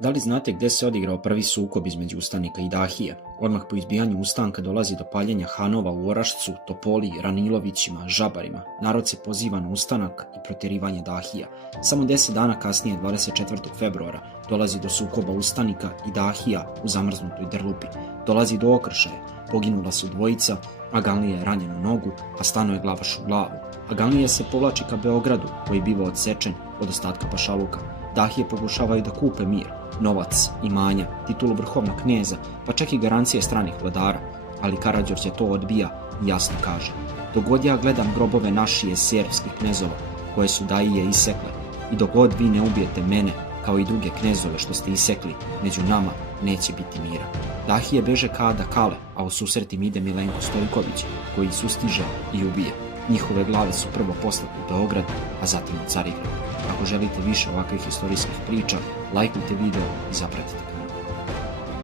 Da li znate gdje se odigrao prvi sukob između ustanika i Dahije? Odmah po izbijanju ustanka dolazi do paljenja hanova u Orašcu, Topoli, Ranilovićima, Žabarima. Narod se poziva na ustanak i protjerivanje Dahija. Samo 10 dana kasnije, 24. februara, dolazi do sukoba ustanika i Dahija u zamrznutoj Drlupi. Dolazi do okršaja. Poginula su dvojica, Aganlija je ranjen u nogu, a Stano je Glavaš u glavu. Aganlija se povlači ka Beogradu, koji biva odsečen od ostatka pašaluka. Dahije pokušavaju da kupe mir, novac, imanja, titulu vrhovnog kneza, pa čak i garancije stranih vladara, ali Karađorđe to odbija i jasno kaže: dok god ja gledam grobove našije serbskih knezova, koje su Dahije isekle, i dok god vi ne ubijete mene, kao i druge knezove što ste isekli, među nama neće biti mira. Dahije beže ka Ada Kale, a u susret im ide Milenko Stojković, koji sustiže i ubije. Njihove glave su prvo poslate u Beograd, a zatim u Carigrad. Ako želite više ovakvih istorijskih priča, lajkujte video i zapratite kanal.